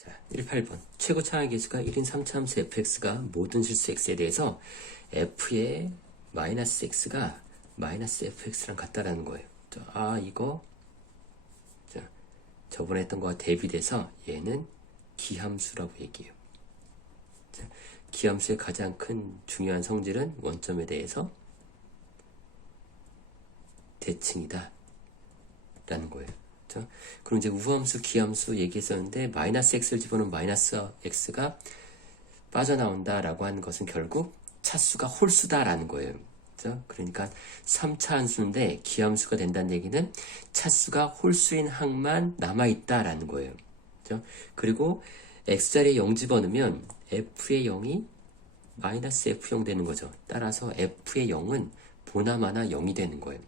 자, 18번. 최고 차항 계수가 1인 3차함수 fx가 모든 실수 x에 대해서 f의 마이너스 x가 마이너스 fx랑 같다라는 거예요. 자, 이거 자, 저번에 했던 거와 대비돼서 얘는 기함수라고 얘기해요. 자, 기함수의 가장 큰 중요한 성질은 원점에 대해서 대칭이다 라는 거예요. 그럼 이제 우함수, 기함수 얘기했었는데 마이너스 x를 집어넣으면 마이너스 x가 빠져나온다라고 하는 것은 결국 차수가 홀수다라는 거예요. 그러니까 3차 함수인데 기함수가 된다는 얘기는 차수가 홀수인 항만 남아있다라는 거예요. 그리고 x자리에 0 집어넣으면 f의 0이 마이너스 f0 되는 거죠. 따라서 f의 0은 보나마나 0이 되는 거예요.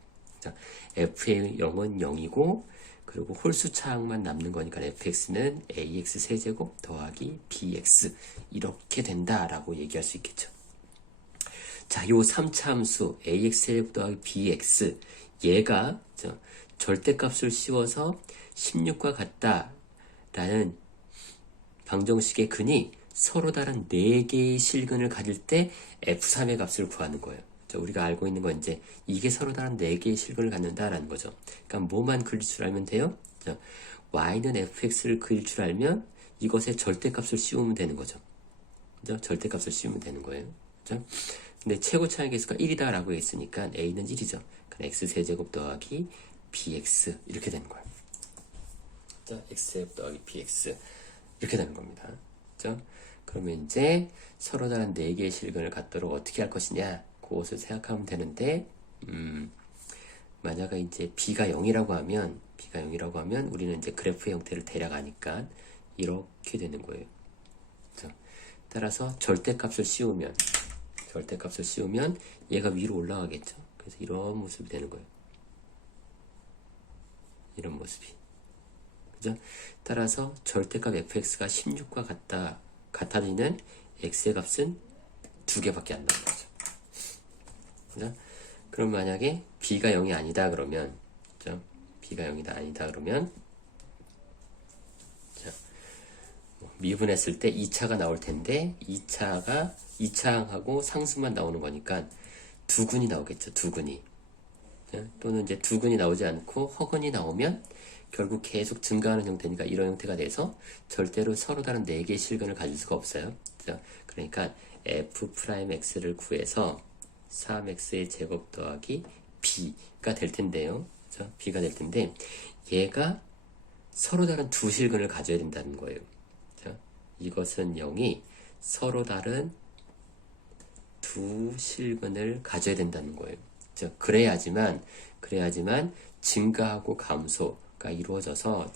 f의 0은 0이고 그리고 홀수 차항만 남는 거니까 fx는 ax 세제곱 더하기 bx 이렇게 된다라고 얘기할 수 있겠죠. 자, 요 3차 함수 ax 세제곱 더하기 bx 얘가 절대값을 씌워서 16과 같다라는 방정식의 근이 서로 다른 4개의 실근을 가질 때 f3의 값을 구하는 거예요. 우리가 알고 있는 건 이제 이게 서로 다른 4개의 실근을 갖는다라는 거죠. 그러니까 뭐만 그릴 줄 알면 돼요? y는 fx를 그릴 줄 알면 이것의 절대값을 씌우면 되는 거죠. 절대값을 씌우면 되는 거예요. 근데 최고 차항 계수가 1이다 라고 했으니까 a는 1이죠. 그럼 x세제곱 더하기 bx 이렇게 되는 거예요. x세제곱 더하기 bx 이렇게 되는 겁니다. 그러면 이제 서로 다른 4개의 실근을 갖도록 어떻게 할 것이냐 그것을 생각하면 되는데 만약에 이제 b가 0이라고 하면 우리는 이제 그래프의 형태를 대략 아니까 이렇게 되는 거예요. 따라서 절대값을 씌우면 얘가 위로 올라가겠죠. 그래서 이런 모습이 되는 거예요. 이런 모습이. 그죠? 따라서 절대값 fx가 16과 같아지는 x의 값은 2개밖에 안 나는 거죠. 그죠? 그럼 만약에 b가 0이 아니다 그러면 b가 0이 아니다 그러면 미분했을 때 2차가 나올 텐데 2차항하고 상수만 나오는 거니까 2근이 나오겠죠. 2근이. 또는 이제 2근이 나오지 않고 허근이 나오면 결국 계속 증가하는 형태니까 이런 형태가 돼서 절대로 서로 다른 4개의 실근을 가질 수가 없어요. 그러니까 f'x를 구해서 3x의 제곱 더하기 b가 될 텐데요. b가 될 텐데 얘가 서로 다른 2실근을 가져야 된다는 거예요. 이것은 0이 서로 다른 2실근을 가져야 된다는 거예요. 그래야지만 증가하고 감소가 이루어져서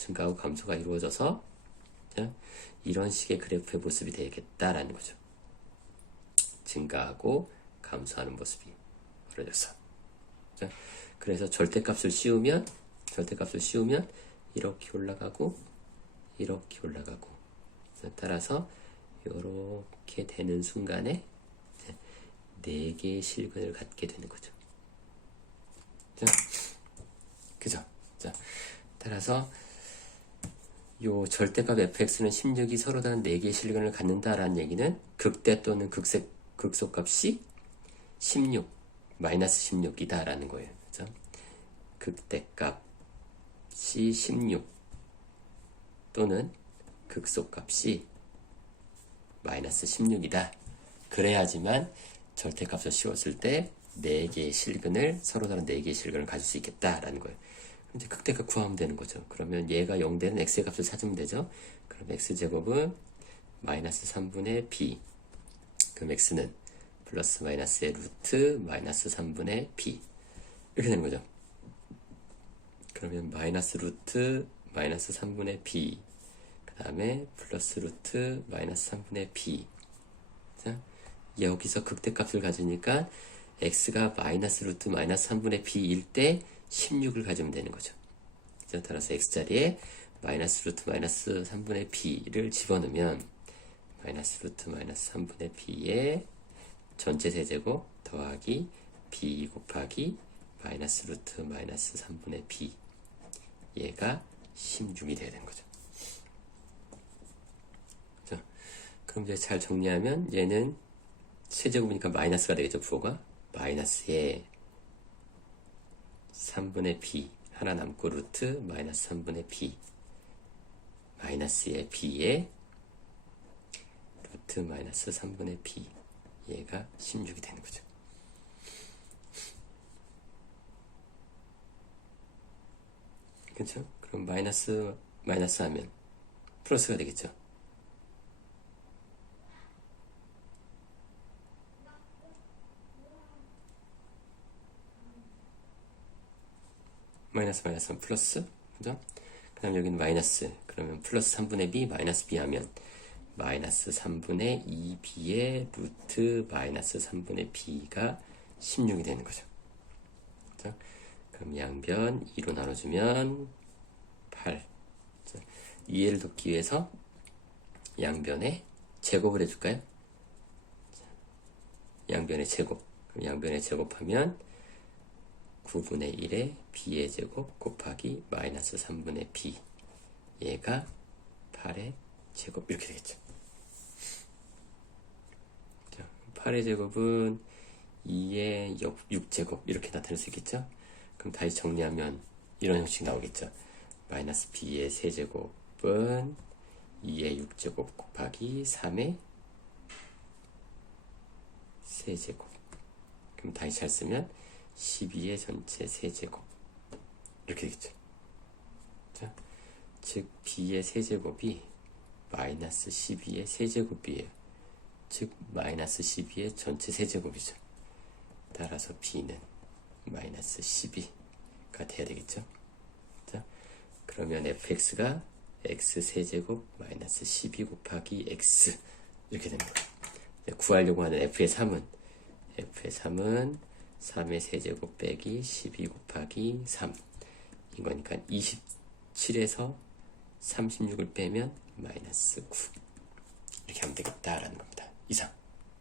이런 식의 그래프의 모습이 되겠다라는 거죠. 증가하고 감소하는 모습이 벌어져서. 그래서 절대값을 씌우면 이렇게 올라가고 따라서 이렇게 되는 순간에 4개의 실근을 갖게 되는 거죠. 그죠? 따라서 요 절대값 fx는 16이 서로 다른 4개의 실근을 갖는다라는 얘기는 극대 또는 극소값이 16, 마이너스 16이다 라는 거예요. 그죠? 극대값이 16 또는 극소값이 마이너스 16이다. 그래야지만 절대값을 씌웠을 때 4개의 실근을 서로 다른 4개의 실근을 가질 수 있겠다라는 거예요. 이제 극대값 구하면 되는 거죠. 그러면 얘가 0 되는 x의 값을 찾으면 되죠. 그럼 x제곱은 마이너스 3분의 b. 그럼 x는 플러스 마이너스의 루트 마이너스 3분의 b. 이렇게 되는 거죠. 그러면 마이너스 루트 마이너스 3분의 b. 그 다음에 플러스 루트 마이너스 3분의 b. 자, 여기서 극대값을 가지니까 x가 마이너스 루트 마이너스 3분의 b일 때 16을 가지면 되는 거죠. 따라서 x자리에 마이너스 루트 마이너스 3분의 b를 집어넣으면 마이너스 루트 마이너스 3분의 b의 전체 세제곱 더하기 b 곱하기 마이너스 루트 마이너스 3분의 b 얘가 16이 돼야 되는 거죠. 그럼 이제 잘 정리하면 얘는 세제곱이니까 마이너스가 되겠죠. 부호가 마이너스에 3분의 b 하나 남고 루트 마이너스 3분의 b 마이너스의 b에 루트 마이너스 3분의 b 얘가 16이 되는 거죠. 그렇죠? 그럼 마이너스 하면 플러스가 되겠죠. 마이너스 하면 플러스, 그죠? 그 다음 여기는 마이너스, 그러면 플러스 3분의 b 마이너스 b 하면 마이너스 3분의 2b의 루트 마이너스 3분의 b가 16이 되는 거죠. 그죠? 그럼 양변 2로 나눠주면 8. 2해를 돕기 위해서 양변에 제곱을 해줄까요? 양변의 제곱. 그럼 양변의 제곱하면 9분의 1에 b의 제곱 곱하기 마이너스 3분의 b 얘가 8의 제곱 이렇게 되겠죠. 8의 제곱은 2의 6제곱 이렇게 나타낼 수 있겠죠. 그럼 다시 정리하면 이런 형식 나오겠죠. 마이너스 b의 세제곱은 2의 6제곱 곱하기 3의 세제곱. 그럼 다시 잘 쓰면 12의 전체 세제곱 이렇게 되겠죠. 자, 즉 b의 세제곱이 마이너스 12의 세제곱이에요. 즉 마이너스 12의 전체 세제곱이죠. 따라서 b는 마이너스 12가 돼야 되겠죠. 자, 그러면 fx가 x 세제곱 마이너스 12 곱하기 x 이렇게 됩니다. 구하려고 하는 f의 3은 3의 세제곱 빼기 12 곱하기 3 이거니까 27에서 36을 빼면 마이너스 9 이렇게 하면 되겠다라는 겁니다. 이상.